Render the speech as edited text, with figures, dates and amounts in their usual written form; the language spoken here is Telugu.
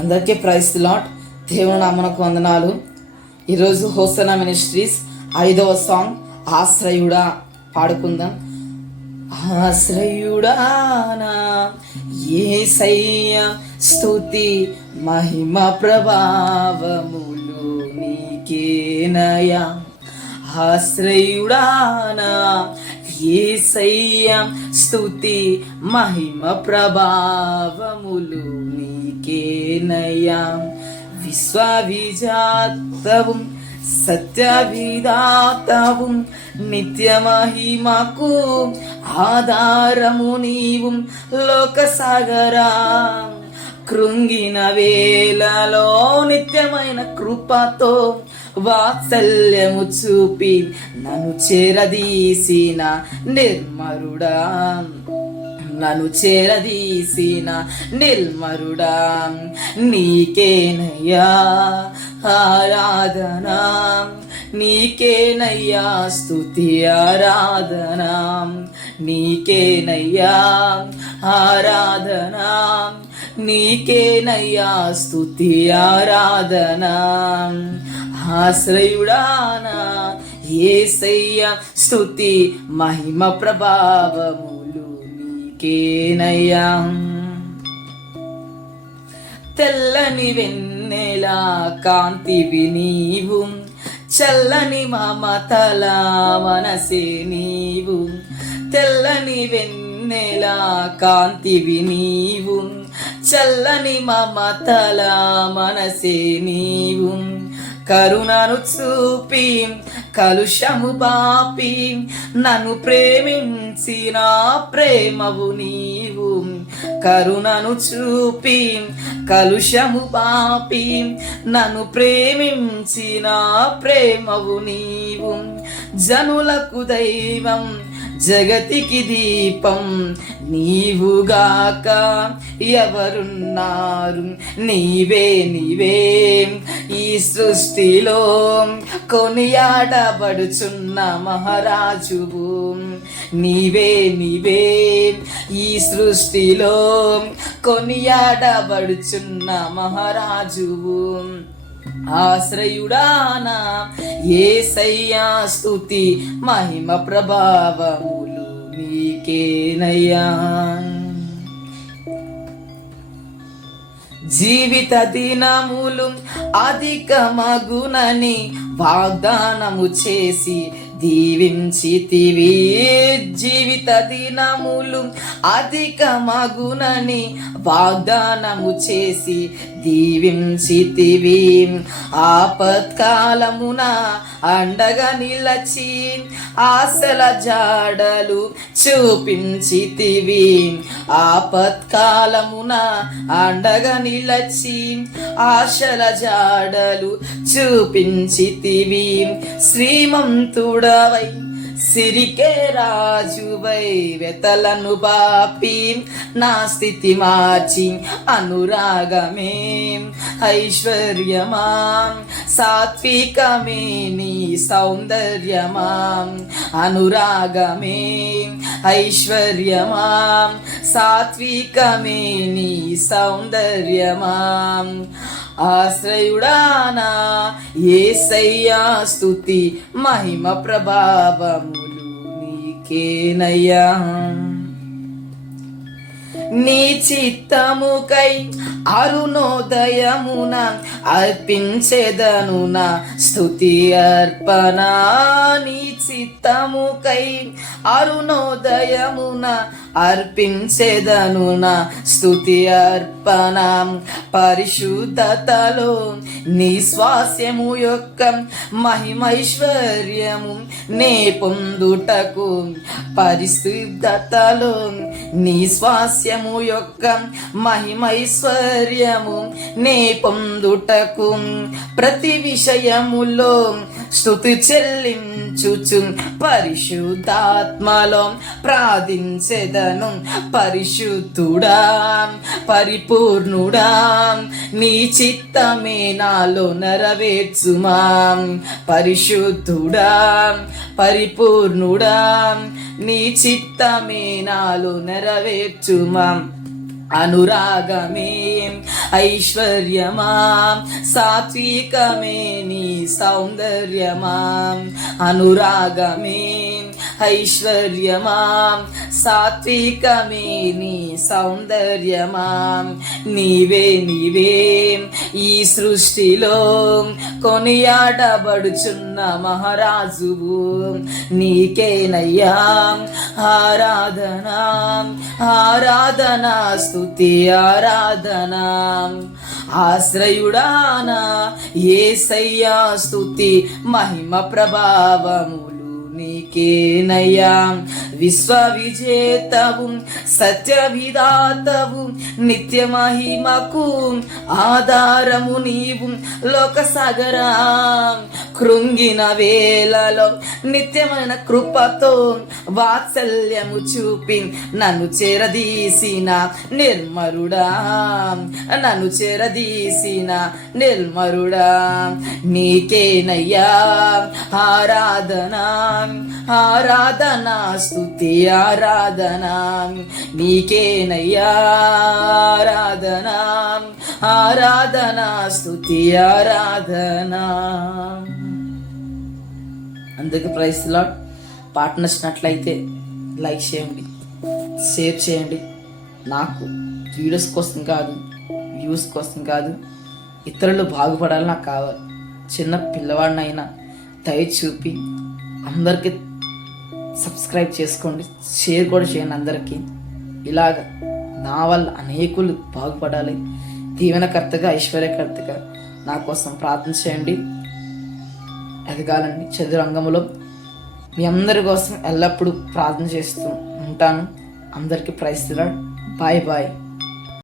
అందరికీ ప్రైజ్ ది లార్డ్. దేవుని నామమునకు వందనాలు. ఈరోజు హోసనా మినిస్ట్రీస్ 5వ సాంగ్ ఆశ్రయుడా పాడుకుందాం. ఆశ్రయుడా నా యేసయ్య, స్తుతి మహిమ ప్రభావములు నీకేనయా. ఆశ్రయుడా నా యేసయ్య, స్తుతి మహిమ ప్రభావములు నీకేనయా. విశ్వవిజాతవు సత్యవిధాతవు, నిత్య మహిమకు ఆధారము నీవు. లోక సాగరా కృంగిన వేళలో నిత్యమైన కృపతో వాత్సల్యము చూపి నన్ను చేరదీసిన నిర్మరుడా, నన్ను చేరదీసిన నిర్మరుడా. నీకేనయ్యా ఆరాధనా, నీకేనయ్యా స్తుతి ఆరాధనా, నీకేనయ్యా ఆరాధనా, నీకేనయ్యా స్తుతి ఆరాధనా. ఆశ్రయుడానా యేసయ్య, స్తుతి మహిమ ప్రభావములు నీకేనయ్యా. తెల్లని వెన్నెల కాంతివి నీవు, చల్లని మమతల మనసే నీవు. తెల్లని వెన్నెల కాంతివి నీవు, చల్లని మమతల మనసే నీవు. కరుణను చూపి కలుషము బాపి నన్ను ప్రేమించిన ప్రేమవు నీవు. కరుణను చూపి కలుషము బాపి నన్ను ప్రేమించిన ప్రేమవు నీవు. జనులకు దైవం జగతికి దీపం నీవుగాక ఎవరున్నారు. నీవే నీవే ఈ సృష్టిలో కొనియాడబడుచున్న మహారాజువు. నీవే నీవే ఈ సృష్టిలో కొనియాడబడుచున్న మహారాజువు. ఆశ్రయుడానా యేసయ్యా, స్తుతి మహిమ ప్రభావములు నీకేనయ్యా. జీవిత దినములు అధికమగునని వాగ్దానము చేసి దీవించితివి. జీవిత దినములు అధికమగునని వాగ్దానము చేసి దీవించితివి. ఆపత్కాలమున అండగా నిలచి ఆశల జాడలు చూపించితివి. ఆపత్కాలమున అండగా నిలచి ఆశల జాడలు చూపించితివి. శ్రీమంతుడవై సిరికే రాజువై వెతలను బాపి నా స్థితి మార్చి అనురాగమే ఐశ్వర్యమా, సాత్వికమే నీ సౌందర్యమా. అనురాగమే ఐశ్వర్యమా, సాత్వికమే నీ సౌందర్యమా. ఆశ్రయుడానా యేసయ్యా, స్తుతి మహిమ ప్రభావములు నీకేనయ్యా. నీ చిత్తముకై అరుణోదయమున అర్పించెదను నా స్తుతి అర్పణ. నీ చిత్తముకై అరుణోదయమున అర్పించెదను నా స్తుతి అర్పణ. పరిశుద్ధతలో నీ స్వాస్యము యొక్క మహిమైశ్వర్యము నే పొందుటకు, పరిశుద్ధతలో నీ స్వాస్యము యొక్క మహిమైశ్వర్యము నే పొందుటకు ప్రతి విషయములో స్తుతి చెల్లించుచు పరిశుద్ధాత్మలో ప్రార్థించెదను. పరిశుద్ధుడా పరిపూర్ణుడా నీ చిత్తమే నాలో నెరవేర్చుమా. పరిశుద్ధుడా పరిపూర్ణుడా నీ చిత్తమే నాలో నెరవేర్చుమా. అనురాగమే ఐశ్వర్యమా, సాత్వికమే నీ సౌందర్యమా. అనురాగమే ఐశ్వర్యమా, సాత్వికమే నీ సౌందర్యమా. నీవే నీవే ఈ సృష్టిలో కొనియాడబడుచున్న మహారాజువు. నీకేనయ్యా ఆరాధన ఆరాధన స్తుతి ఆరాధన. ఆశ్రయుడానా యేసయ్యా స్తుతి మహిమ ప్రభావములు నీకేనయ్యా. విశ్వ విజేతవు సత్య విధాతవు నిత్య మహిమకు ఆధారము నీవు. లోక సాగరా కృంగిన వేళలో నిత్యమైన కృపతో వాత్సల్యము చూపి నన్ను చేరదీసిన నిర్మరుడా, నన్ను చేరదీసిన నిర్మరుడా. నీకేనయ్యా ఆరాధన ఆరాధన స్తుతి ఆరాధన. నీకేనయ్యా ఆరాధన ఆరాధన స్తుతి ఆరాధన. అందుకే ప్రైజ్ లార్డ్. పాట నచ్చినట్లయితే లైక్ చేయండి, షేర్ చేయండి. నాకు వీడియోస్ కోసం కాదు, వ్యూస్ కోసం కాదు, ఇతరులు బాగుపడాలని నాకు కావాలి. చిన్న పిల్లవాడినైనా దయ చూపి అందరికీ సబ్స్క్రైబ్ చేసుకోండి, షేర్ కూడా చేయండి అందరికీ. ఇలాగ నా వల్ల అనేకులు బాగుపడాలి. దీవెనకర్తగా ఐశ్వర్యకర్తగా నా కోసం ప్రార్థన చేయండి. ఎదగాలండి చదురంగంలో. మీ అందరి కోసం ఎల్లప్పుడూ ప్రార్థన చేస్తూ ఉంటాను. అందరికీ praise the Lord. Bye bye.